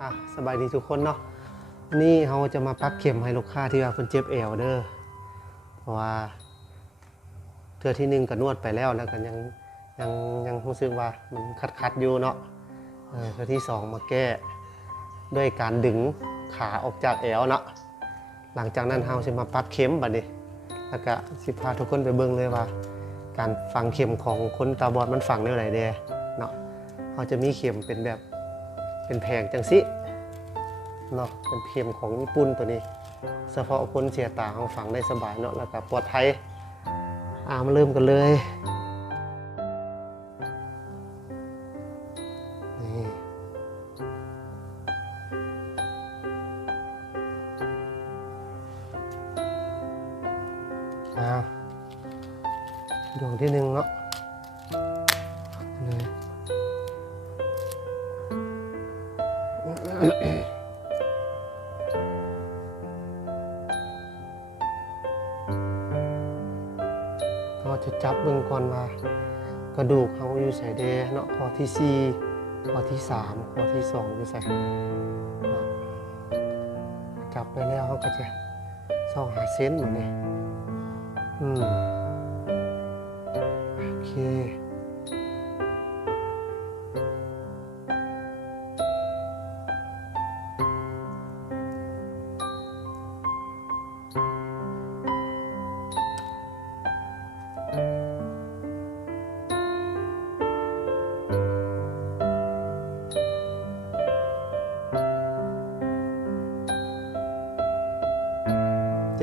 อะสบายดีทุกคนเนาะนี่เราจะมาปักเข็มให้ลูกค้าที่ว่าเพิ่นเจ็บเอวเด้อเพราะว่าเทือที่หนึ่งก็นวดไปแล้วแล้วก็ยังยังยังรู้สึกว่ามันคัดคัดอยู่เนาะเออเทือที่สองมาแก้ด้วยการดึงขาออกจากเอวเนาะหลังจากนั้นเราจะมาปักเข็มบัดนี้แล้วก็สิพาทุกคนไปเบิ่งเลยว่า การฝังเข็มของคนตาบอดมันฝังในไหนเด้เนาะเขาจะมีเข็มเป็นแบบ เป็นแผงจังสิเนาะเป็นเข็มของญี่ปุ่นตัวนี้เฉพาะคนเสียตาเขาฝังได้สบายเนาะแล้วก็ปลอดภัยอ่ามาเริ่มกันเลยนี่อ้าวดวงที่หนึ่งเนาะ จะจับเบิ่งก่อนว่า กระดูกเขาอยู่ใส่เดเนาะข้อที่สี่ข้อที่สามข้อที่สองอยู่ใส่เนาะจับไปแล้วเขาก็จะส่องหาเส้นเหมือนนี้อืม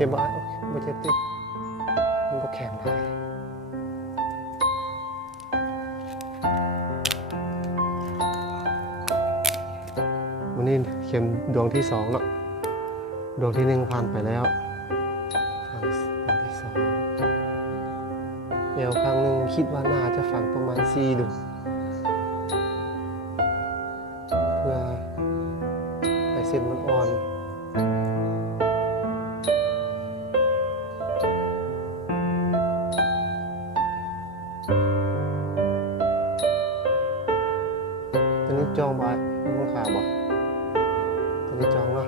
จ็บบ่โอเคบ่เจ็บติมันก็แข็งได้วันนี้เข็มดวงที่สองเนาะดวงที่หนึ่งผ่านไปแล้วฝังดวงที่สองเอวครั้งหนึ่งคิดว่าน่าจะฝังประมาณสี่ดวงเพื่อให้เส้นมันอ่อน ตัวนี้จองบาทมันขาบ่ตัวนี้จองเนาะ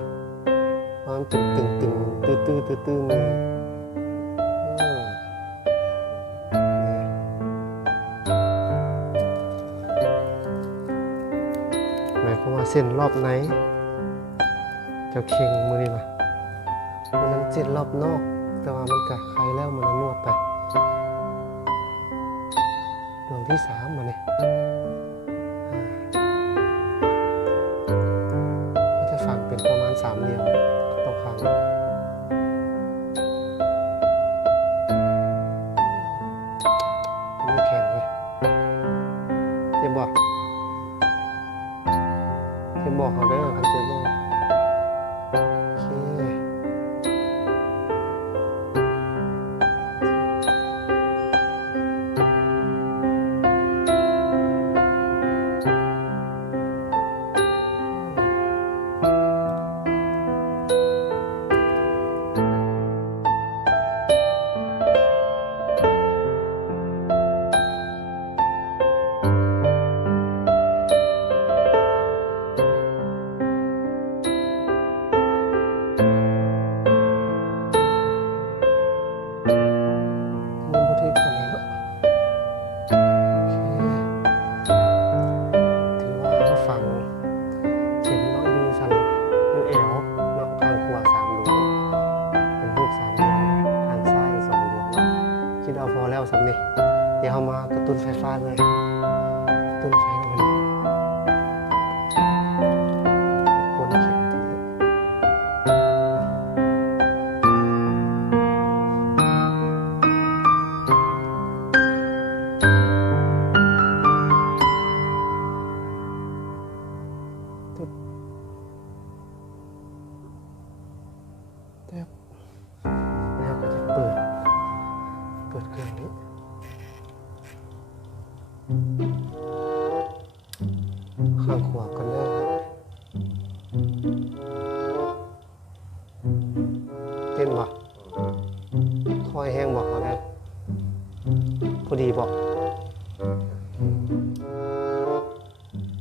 เพรามันเป็นตึงตึงตื้อตื้อตื้อตื้อมืออืมนี่หมายความว่าเส้นรอบไหนเจ้าเข่งมือนี่มามันนั้นเส้นรอบนอก แต่ว่ามันกะใครแล้วมันนวดไปดวงที่สามมาเนี่ย ฝังเป็นประมาณสามเหลี่ยมต่อครั้ง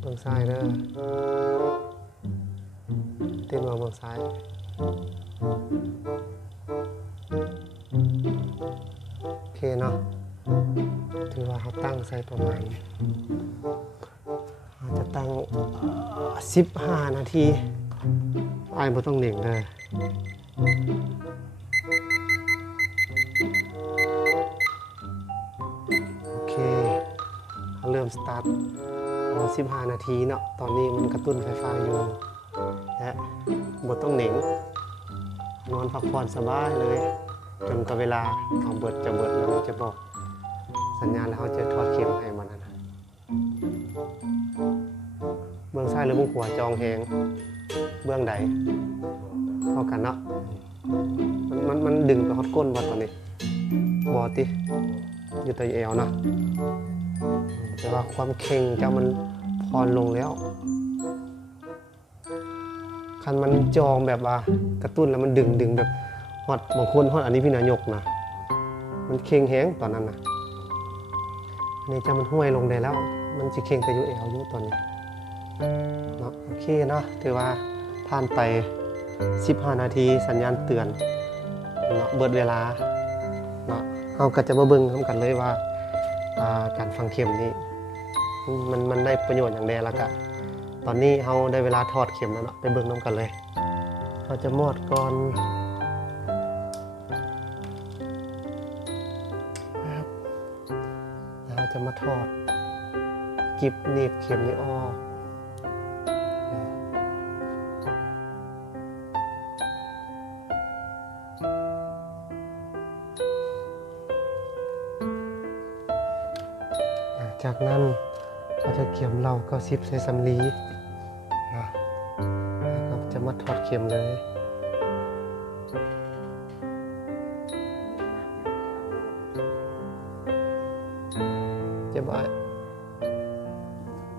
เบิ่งซ้ายเด้อต็มมาเบื้องซ้ายโอเคเนาะถือว่าเขาตั้งใส่ประมาณอาจจะตั้งสิบห้านาทีไอ้ายบ่ต้องเหน่งเลย สตาร์ทสิบ้านาทีเนาะตอนนี้มันกระตุ้นไฟฟ้าอยู่และบ่ต้องเหน่ง นอนพักผ่อนสบายเลย จนกับเวลาเอาเบิดจะเบิดแล้วจะบอก สัญญาณแล้วเขาจะทอดเข็มให้มันนะเบื้องซ้ายหรือเบื้องขวาจองแหงเบื้องใดเท่ากันเนาะมันมันมันดึงไปฮอดก้นบอตอนนี้บอติอยู่ตัวเอวเนาะ แต่ว่าความเค็งเจ้ามันพรลงแล้ว คันมันจองแบบว่ากระตุ้นแล้วมันดึงดึงแบบฮอดบางคนฮอดอันนี้พี่นายกนะ มันเค็งแหงตอนนั้นนะอันนี้จะมันห้วยลงได้แล้ว มันจะเข่งแต่อยูเอลอยู่ตอนนี้เนาะโอเคเนาะถือว่าผ่านไป 15 นาทีสัญญาณเตือนเนาะเบิดเวลาเนาะเราก็จะมาเบิ่งพร้มกันเลยว่า การฟังเข็มนี่มันมันได้ประโยชน์อย่างใดแล้วกะตอนนี้เราได้เวลาทอดเข็มแล้วเนาะไปเบิ่งน้ำกันเลยเราจะมอดก่อนนะครับเราจะมาทอดกิบหนีบเข็มนี้ออก ซิปใส่สำลีนะครับจะมาถอดเข็มเลยเจ็บไว้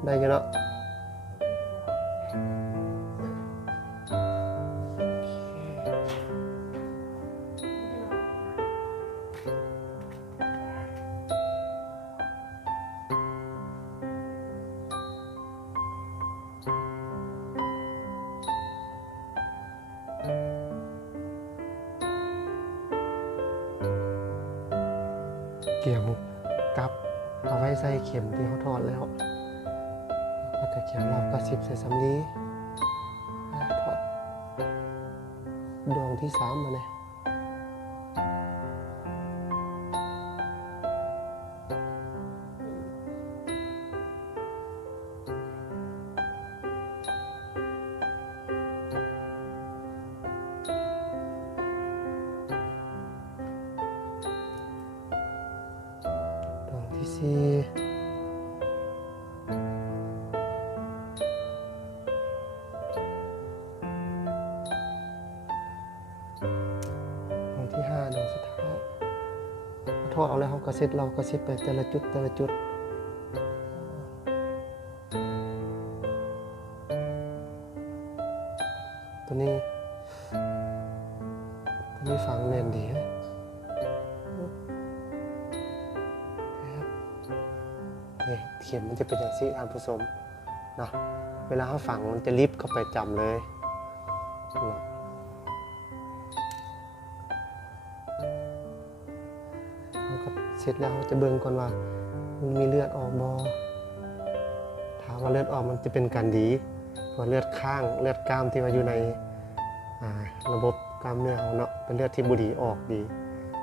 ได้ยังเนาะ ใส่เข็มที่เขาทอดแล้ว แล้วก็เข็มรอบกระสิบใส่สำลีอ่าทอดดวงที่สามมาเลย ทีดวงที่ห้าดวงสุดท้ายทอดเอาแล้วเขาก็เซ็ตเราก็เซ็ตไปแต่ละจุดแต่ละจุดตัวนี้ตัวนี้ฟังแน่นดีนะ นี่เข็มมันจะเป็นอย่างนี้ท่านผู้ชมเนาะเวลาเขาฝังมันจะลิฟเข้าไปจำเลยเนาะเขาก็เสร็จแล้วจะเบิ่งก่อนว่ามันมีเลือดออกบอถามว่าเลือดออกมันจะเป็นการดีเพราะเลือดข้างเลือดกล้ามที่ว่าอยู่ในระบบกล้ามเนื้อเขาเนาะเป็นเลือดที่บุดีออกดี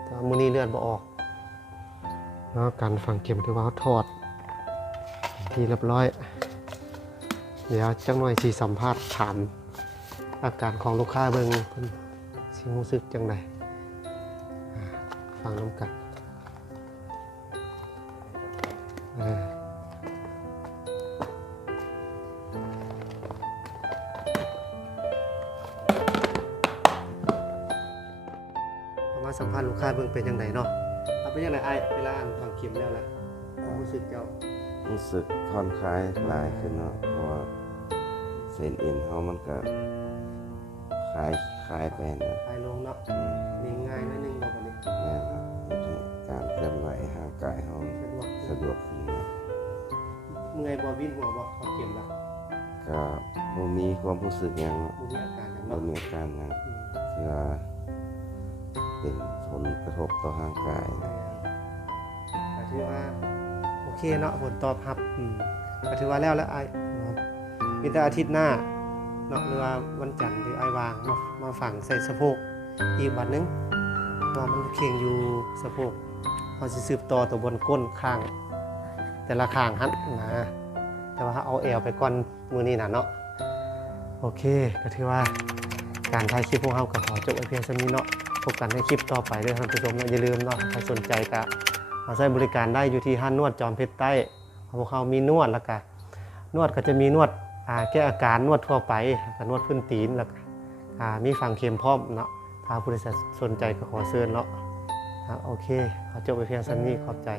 แต่ว่ามือนี้เลือดบ่ออกแล้วการฝังเข็มที่ว่าถอด ที่เรียบร้อย เดี๋ยวจังหน่อยสีสัมภาษณ์ถาม อาการของลูกค้าเบิงเพิ่นสิรู้สึกจังไดฟังน้ำกันเออเอามาสัมภาษณ์ลูกค้าเบิ่งเป็นยังไงเนาะเป็นยังไงไอเวลาอ่านฟังเข็มแล้วแหละความรู้สึกเจ้า รู้สึกผ่อนคลายหลายขึ้นเนาะเพราะว่าเส้นเอ็นเขามันก็คลายคลายไปนะคลายลงเนาะอืมนี่ง่ายนิดนึงบอกวันนี้แม่นครับเฮ็ดให้การเคลื่อนไหวห่างกายเขาสะดวกสะดวกขึ้นนะเมื่อยบอวินหัวบอขอเข็มละก็บ่มีความรู้สึกหยังเนาะมีอาการอย่างบ่เนาะมีอาการหยังอืมที่ว่าเป็นผลกระทบต่อร่างกายนะก็ถือว่าโอ เคเนาะผลตอบรับอืมก็ถือว่าแล้วแล้วไอ้ายเนาะมีแต่อาทิตย์หน้าเนาะหรือว่าวันจันทร์หรือไอ้วางมามาฝังใส่สะโพกอีกวันหนึงเพราะว่ามันเคียงอยู่สะโพกเขาสิสืบต่อตัวบนก้นข้าง แต่ละข้างหันนะแต่ว่าเอาแอวไปก่อนมือนี้นะเนาะโอเคก็ถือว่าการถ่ายคลิปพวกเราก็ขอจบไว้เพียงเท่านี้เนาะพบกันในคลิปต่อไปด้วยท่านผู้ชมอย่าลืมเนาะใครสนใจก็ มาใช้บริการได้อยู่ที่ห้านนวดจอมเพชรใต้พวกเขามีนวดแล้วก็นวดก็จะมีนวดแก้อาการนวดทั่วไปแล้วก็นวดพื้นตีนแล้วก็มีฝังเข็มพร้อมเนาะถ้าผู้โดสนใจก็ขอเชิญเนาะครับโอเคขอจบไปเพียงสั้นนี้ขอบใจ